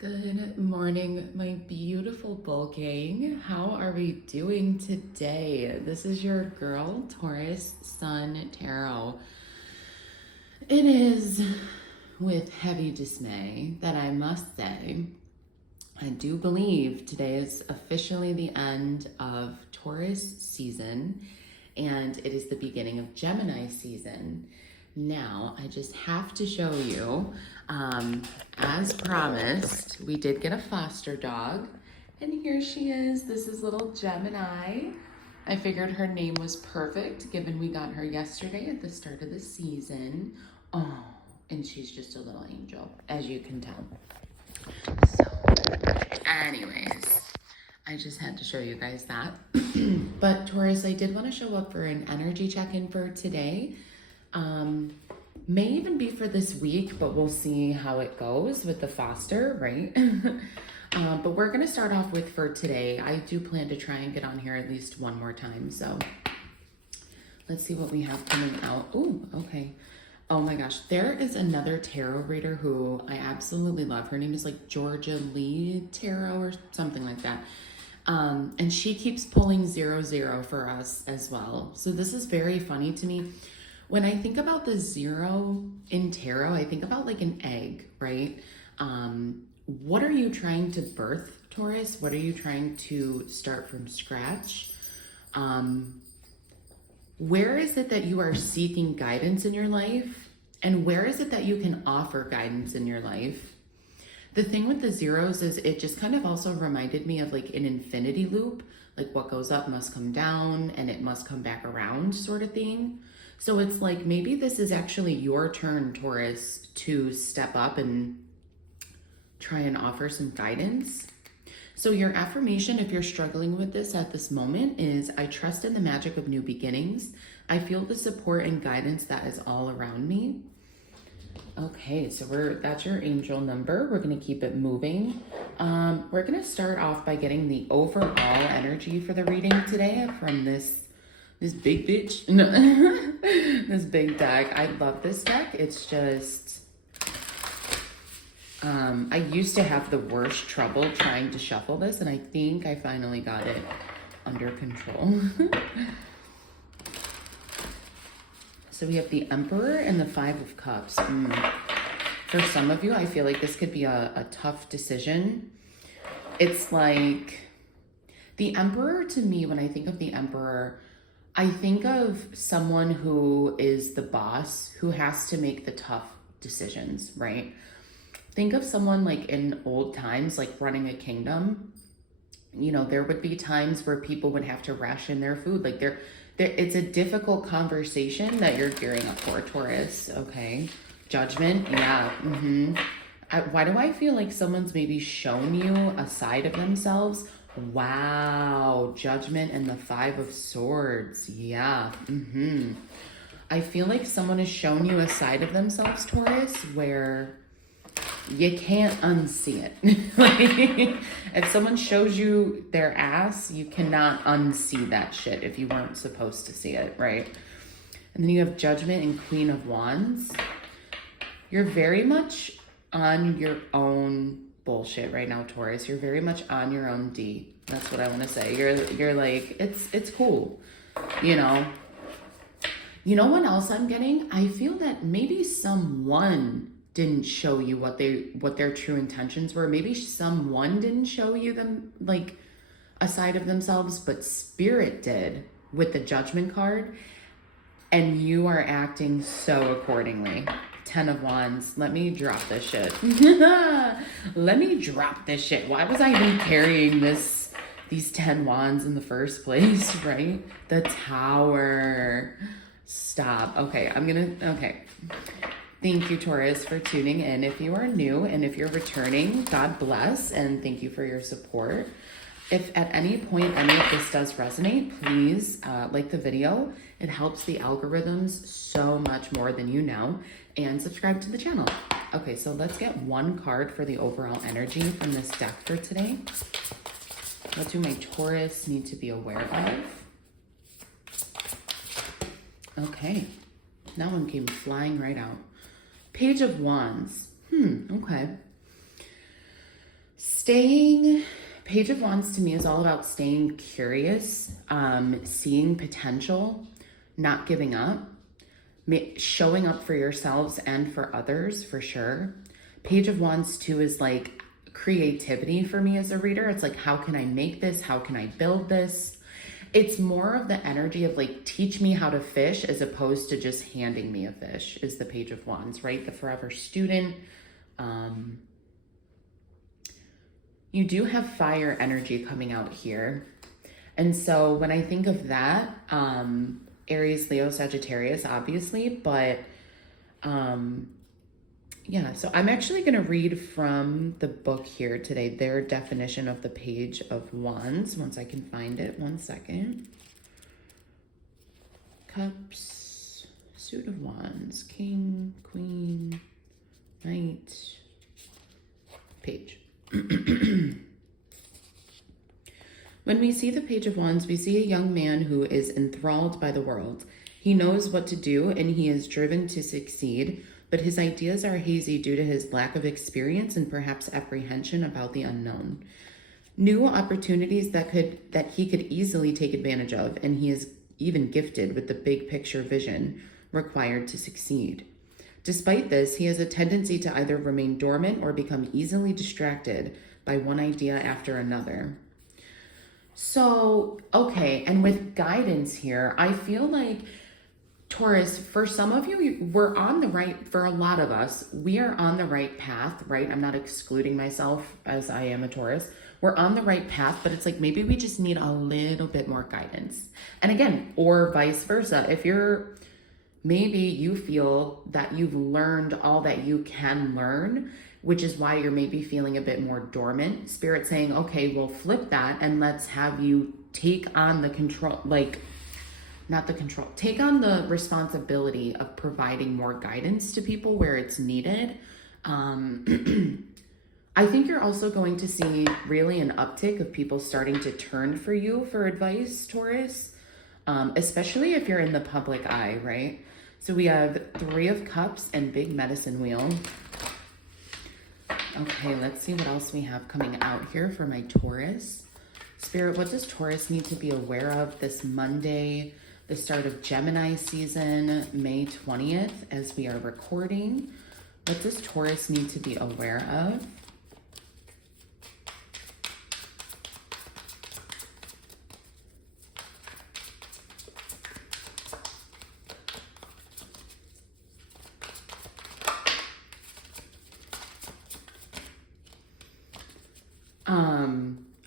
Good morning, my beautiful bull gang. How are we doing today? This is your girl, Taurus Sun Tarot. It is with heavy dismay that I must say, I do believe today is officially the end of Taurus season, and it is the beginning of Gemini season. Now, I just have to show you, as promised, we did get a foster dog, and here she is. This is little Gemini. I figured her name was perfect, given we got her yesterday at the start of the season. Oh, and she's just a little angel, as you can tell. So, anyways, I just had to show you guys that. But Taurus, I did want to show up for an energy check-in for today. May even be for this week, but we'll see how it goes with the foster, right? But we're going to start off with for today. I do plan to try and get on here at least one more time. So let's see what we have coming out. Oh, okay. Oh my gosh. There is another tarot reader who I absolutely love. Her name is like Georgia Lee Tarot or something like that. And she keeps pulling 00 for us as well. So this is very funny to me. When I think about the 0 in tarot, I think about like an egg, right? What are you trying to birth, Taurus? What are you trying to start from scratch? Where is it that you are seeking guidance in your life? And where is it that you can offer guidance in your life? The thing with the zeros is it just kind of also reminded me of like an infinity loop, like what goes up must come down and it must come back around sort of thing. So it's like maybe this is actually your turn, Taurus, to step up and try and offer some guidance. So your affirmation, if you're struggling with this at this moment, is I trust in the magic of new beginnings. I feel the support and guidance that is all around me. Okay, so that's your angel number. We're going to keep it moving. We're going to start off by getting the overall energy for the reading today from this big bitch. No, this big deck. I love this deck. It's just, I used to have the worst trouble trying to shuffle this, and I think I finally got it under control. So we have the Emperor and the 5 of Cups. For some of you, I feel like this could be a tough decision. It's like the Emperor, to me, when I think of the Emperor, I think of someone who is the boss, who has to make the tough decisions, right? Think of someone like in old times, like running a kingdom. You know, there would be times where people would have to ration their food. Like it's a difficult conversation that you're gearing up for, Taurus, okay? Judgment, yeah, why do I feel like someone's maybe shown you a side of themselves? Wow, Judgment and the 5 of Swords. Yeah. I feel like someone has shown you a side of themselves, Taurus, where you can't unsee it. Like, if someone shows you their ass, you cannot unsee that shit if you weren't supposed to see it, right? And then you have Judgment and Queen of Wands. You're very much on your own bullshit right now, Taurus. You're very much on your own D. That's what I want to say. You're like, it's cool. You know what else I'm getting? I feel that maybe someone didn't show you what their true intentions were. Maybe someone didn't show you them like a side of themselves, but Spirit did with the Judgment card, and you are acting so accordingly. 10 of Wands. Let me drop this shit. Let me drop this shit. Why was I even carrying these 10 wands in the first place, right? The Tower. Stop. Okay, okay. Thank you, Taurus, for tuning in. If you are new and if you're returning, God bless, and thank you for your support. If at any point any of this does resonate, please like the video. It helps the algorithms so much more than you know. And subscribe to the channel. Okay, so let's get one card for the overall energy from this deck for today. What do my Taurus need to be aware of? Okay, that one came flying right out. Page of Wands. Okay. Page of Wands to me is all about staying curious, seeing potential, not giving up, showing up for yourselves and for others, for sure. Page of Wands too is like creativity for me as a reader. It's like, how can I make this? How can I build this? It's more of the energy of like, teach me how to fish as opposed to just handing me a fish, is the Page of Wands, right? The forever student. You do have fire energy coming out here. And so when I think of that, Aries, Leo, Sagittarius, obviously, but yeah, so I'm actually going to read from the book here today, their definition of the Page of Wands, once I can find it. 1 second. Cups, Suit of Wands, King, Queen, Knight, Page. When we see the Page of Wands, we see a young man who is enthralled by the world. He knows what to do and he is driven to succeed, but his ideas are hazy due to his lack of experience and perhaps apprehension about the unknown. New opportunities that he could easily take advantage of, and he is even gifted with the big picture vision required to succeed. Despite this, he has a tendency to either remain dormant or become easily distracted by one idea after another. So, okay, and with guidance here, I feel like Taurus, for some of you, we're on the right, for a lot of us, we are on the right path, right? I'm not excluding myself as I am a Taurus. We're on the right path, but it's like maybe we just need a little bit more guidance. And again, or vice versa. If maybe you feel that you've learned all that you can learn, which is why you're maybe feeling a bit more dormant. Spirit saying, okay, we'll flip that and let's have you take on the control, take on the responsibility of providing more guidance to people where it's needed. I think you're also going to see really an uptick of people starting to turn for you for advice, Taurus, especially if you're in the public eye, right? So we have 3 of Cups and big medicine wheel. Okay, let's see what else we have coming out here for my Taurus. Spirit, what does Taurus need to be aware of this Monday, the start of Gemini season, May 20th, as we are recording? What does Taurus need to be aware of?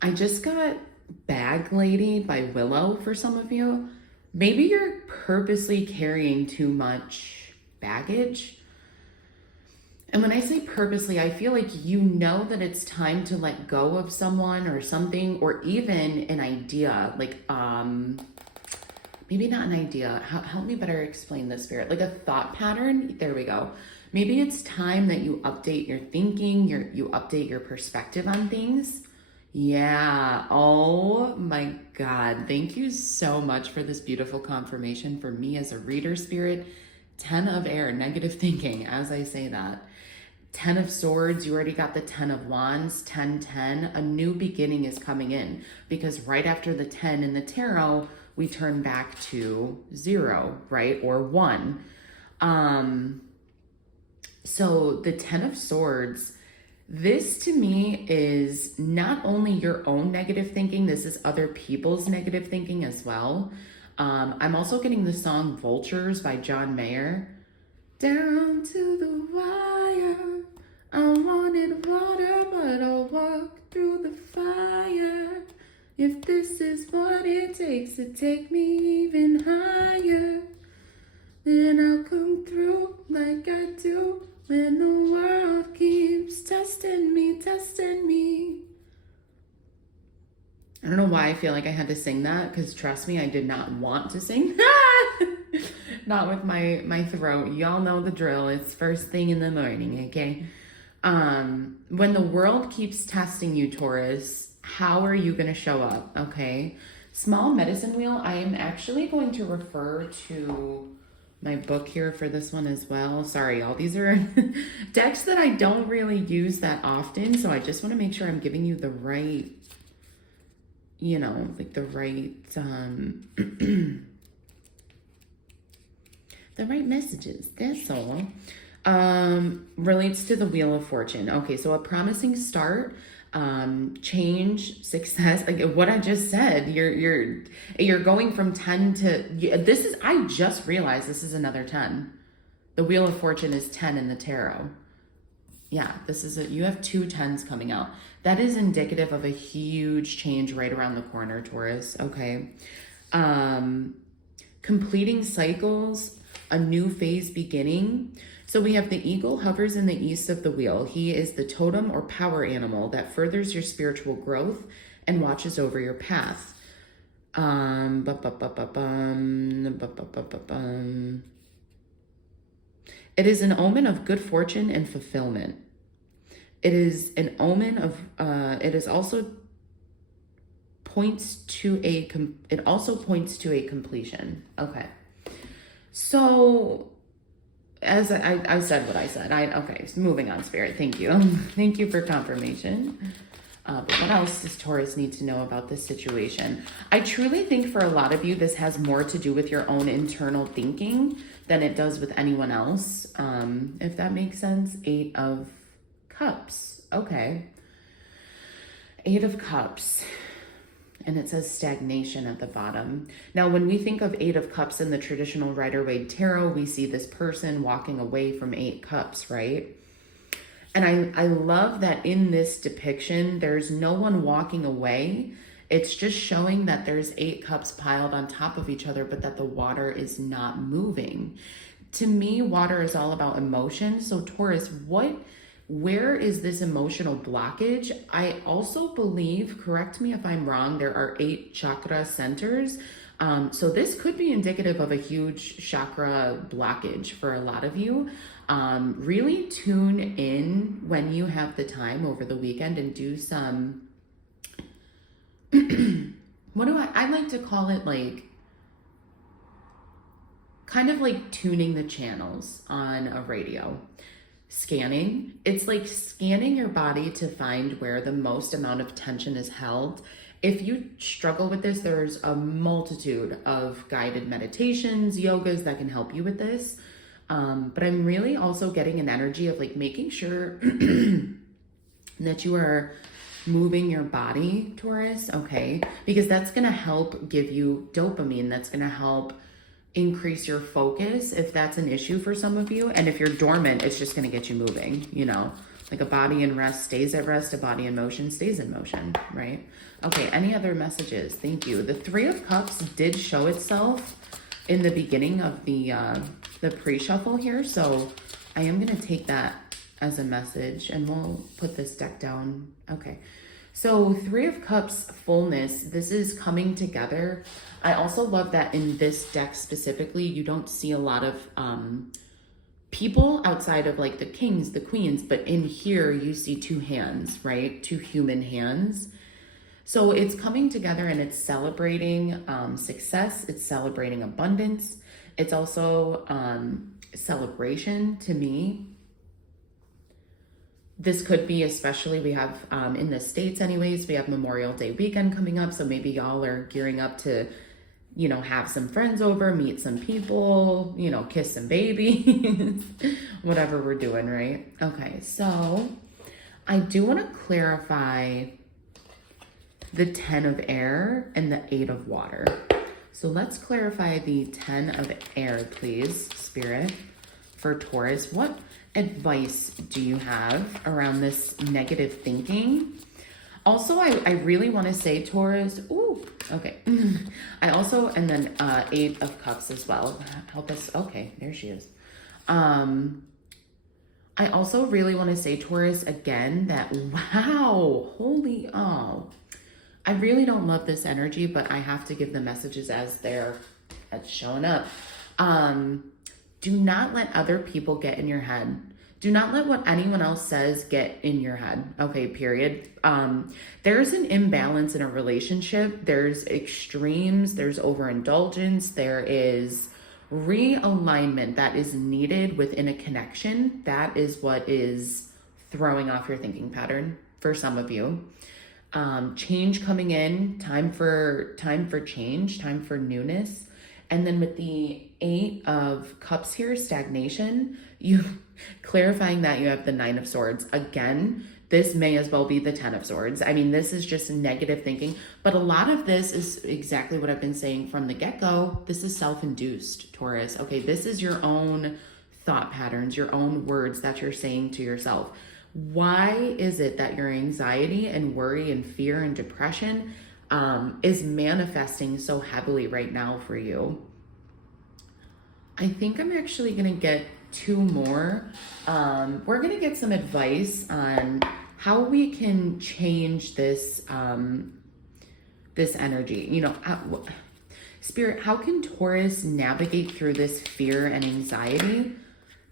I just got Bag Lady by Willow for some of you. Maybe you're purposely carrying too much baggage. And when I say purposely, I feel like you know that it's time to let go of someone or something, or even an idea, like, maybe not an idea. Help me better explain this, Spirit. Like a thought pattern. There we go. Maybe it's time that you update your thinking, you update your perspective on things. Yeah. Oh my God. Thank you so much for this beautiful confirmation for me as a reader, Spirit. 10 of air, negative thinking, as I say that. 10 of swords, you already got the 10 of wands, 10, 10. A new beginning is coming in, because right after the 10 in the tarot, we turn back to 0, right? Or 1. So the 10 of swords, this to me is not only your own negative thinking, this is other people's negative thinking as well. I'm also getting the song Vultures by John Mayer. Down to the wire, I wanted water, but I'll walk through the fire. If this is what it takes to take me even higher, then I'll come through like I do when the world keeps testing me, testing me. I don't know why I feel like I had to sing that, because trust me, I did not want to sing that. Not with my throat. Y'all know the drill. It's first thing in the morning, okay? When the world keeps testing you, Taurus, how are you going to show up, okay? Small medicine wheel, I am actually going to refer to my book here for this one as well. Sorry, all these are decks that I don't really use that often, so I just want to make sure I'm giving you the right, you know, like the right, the right messages. That's all. Relates to the Wheel of Fortune. Okay, so a promising start, change, success, like what I just said. You're going from 10 to this is, I just realized this is another 10. The Wheel of Fortune is 10 in the tarot. Yeah, this is you have 2 10s coming out. That is indicative of a huge change right around the corner, Taurus. Okay. Completing cycles, a new phase beginning. So we have the eagle hovers in the east of the wheel. He is the totem or power animal that furthers your spiritual growth and watches over your path. It is an omen of good fortune and fulfillment. It is an omen of, it is also points to a, it also points to a completion. Okay. So as I said what I said. Okay, so moving on, Spirit. Thank you. Thank you for confirmation. But what else does Taurus need to know about this situation? I truly think for a lot of you, this has more to do with your own internal thinking than it does with anyone else. If that makes sense. 8 of Cups. Okay. 8 of Cups. And it says stagnation at the bottom. Now, when we think of 8 of Cups in the traditional Rider-Waite Tarot, we see this person walking away from 8 Cups, right? And I love that in this depiction, there's no one walking away. It's just showing that there's 8 cups piled on top of each other, but that the water is not moving. To me, water is all about emotion. So Taurus, where is this emotional blockage? I also believe, correct me if I'm wrong, there are 8 chakra centers. So this could be indicative of a huge chakra blockage for a lot of you. Really tune in when you have the time over the weekend and do some, I like to call it, like, kind of like tuning the channels on a radio. Scanning. It's like scanning your body to find where the most amount of tension is held. If you struggle with this, there's a multitude of guided meditations, yogas that can help you with this. But I'm really also getting an energy of like making sure that you are moving your body, Taurus, okay? Because that's going to help give you dopamine. That's going to help increase your focus if that's an issue for some of you. And if you're dormant, it's just going to get you moving, you know? Like a body in rest stays at rest, a body in motion stays in motion, right? Okay, any other messages? Thank you. The 3 of Cups did show itself in the beginning of the pre-shuffle here, so I am going to take that as a message, and we'll put this deck down. Okay, so 3 of Cups, fullness. This is coming together. I also love that in this deck specifically, you don't see a lot of people outside of like the kings, the queens, but in here you see 2 hands, right? 2 human hands. So it's coming together and it's celebrating success. It's celebrating abundance. It's also celebration to me. This could be, especially we have in the States anyways, we have Memorial Day weekend coming up. So maybe y'all are gearing up to, you know, have some friends over, meet some people, you know, kiss some babies, whatever we're doing, right? Okay, so I do want to clarify the 10 of air and the 8 of water. So let's clarify the 10 of air, please, Spirit, for Taurus. What advice do you have around this negative thinking? Also, I really want to say, Taurus, ooh, okay. I also, and then 8 of Cups as well. Help us, okay, there she is. I also really want to say, Taurus, again, that, wow, holy, oh. I really don't love this energy, but I have to give the messages as they're showing up. Do not let other people get in your head. Do not let what anyone else says get in your head. Okay, period. There's an imbalance in a relationship. There's extremes. There's overindulgence. There is realignment that is needed within a connection. That is what is throwing off your thinking pattern for some of you. Change coming in, time for change, time for newness. And then with the 8 of Cups here, stagnation, you clarifying that you have the 9 of Swords. Again, this may as well be the 10 of Swords. I mean, this is just negative thinking, but a lot of this is exactly what I've been saying from the get-go. This is self-induced, Taurus. Okay, this is your own thought patterns, your own words that you're saying to yourself. Why is it that your anxiety and worry and fear and depression is manifesting so heavily right now for you? I think I'm actually going to get 2 more. We're going to get some advice on how we can change this, this energy. You know, Spirit, how can Taurus navigate through this fear and anxiety?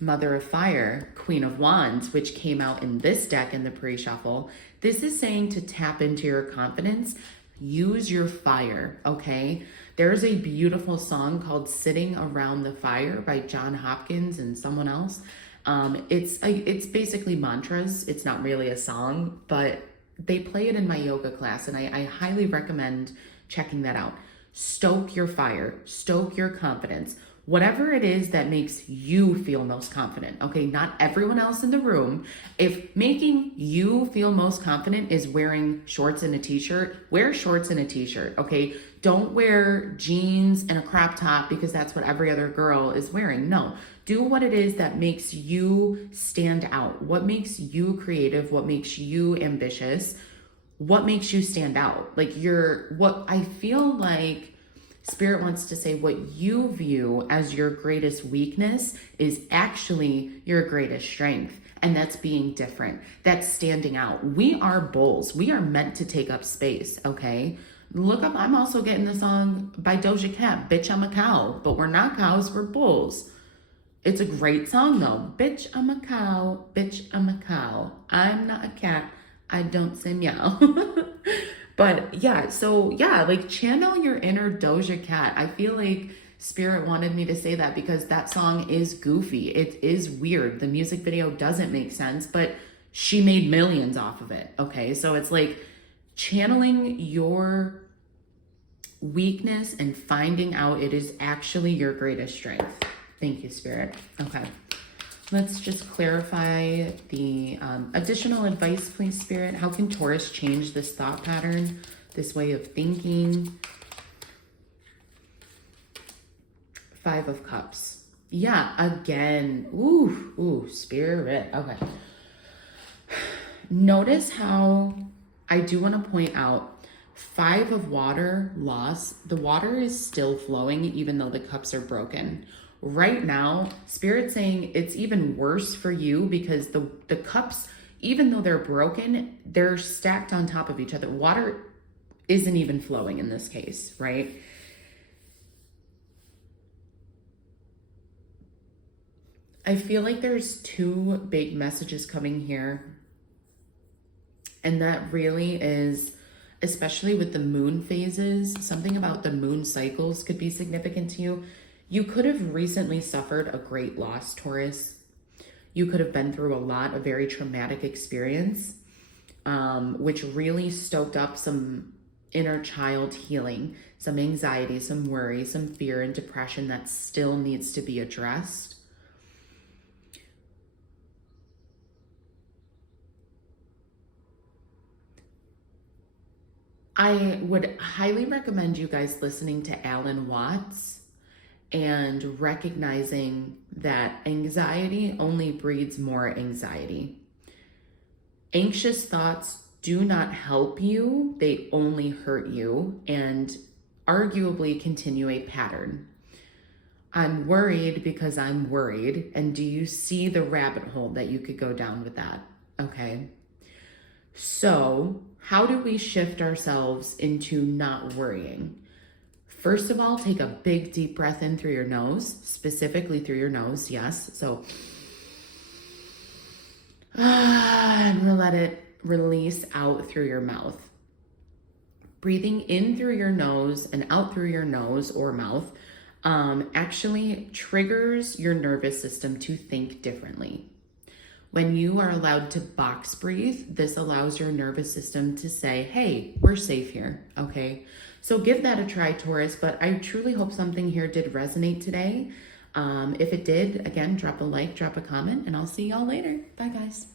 Mother of Fire, Queen of Wands, which came out in this deck in the pre-shuffle. This is saying to tap into your confidence, use your fire, okay? There's a beautiful song called Sitting Around the Fire by John Hopkins and someone else. It's basically mantras. It's not really a song, but they play it in my yoga class, and I highly recommend checking that out. Stoke your fire, stoke your confidence. Whatever it is that makes you feel most confident, okay? Not everyone else in the room. If making you feel most confident is wearing shorts and a t-shirt, wear shorts and a t-shirt, okay? Don't wear jeans and a crop top because that's what every other girl is wearing. No, do what it is that makes you stand out. What makes you creative? What makes you ambitious? What makes you stand out? Like what I feel like Spirit wants to say, what you view as your greatest weakness is actually your greatest strength. And that's being different. That's standing out. We are bulls. We are meant to take up space, okay? Look up, I'm also getting the song by Doja Cat, Bitch, I'm a Cow. But we're not cows, we're bulls. It's a great song though. Bitch, I'm a cow. Bitch, I'm a cow. I'm not a cat. I don't say meow. But yeah, so yeah, like channel your inner Doja Cat. I feel like Spirit wanted me to say that because that song is goofy. It is weird. The music video doesn't make sense, but she made millions off of it. Okay, so it's like channeling your weakness and finding out it is actually your greatest strength. Thank you, Spirit. Okay. Let's just clarify the additional advice, please, Spirit. How can Taurus change this thought pattern, this way of thinking? 5 of Cups. Yeah, again. Ooh, Spirit. Okay. Notice how I do want to point out 5 of Water, loss. The water is still flowing even though the cups are broken. Right now, Spirit's saying it's even worse for you because the cups, even though they're broken, they're stacked on top of each other. Water isn't even flowing in this case, right? I feel like there's 2 big messages coming here. And that really is, especially with the moon phases, something about the moon cycles could be significant to you. You could have recently suffered a great loss, Taurus. You could have been through a lot of very traumatic experience, which really stoked up some inner child healing, some anxiety, some worry, some fear and depression that still needs to be addressed. I would highly recommend you guys listening to Alan Watts and recognizing that anxiety only breeds more anxiety. Anxious thoughts do not help you, they only hurt you and arguably continue a pattern. I'm worried because I'm worried, and do you see the rabbit hole that you could go down with that? Okay. So, how do we shift ourselves into not worrying? First of all, take a big deep breath in through your nose, specifically through your nose, yes. So, and let it release out through your mouth. Breathing in through your nose and out through your nose or mouth actually triggers your nervous system to think differently. When you are allowed to box breathe, this allows your nervous system to say, hey, we're safe here, okay? So give that a try, Taurus, but I truly hope something here did resonate today. If it did, again, drop a like, drop a comment, and I'll see y'all later. Bye, guys.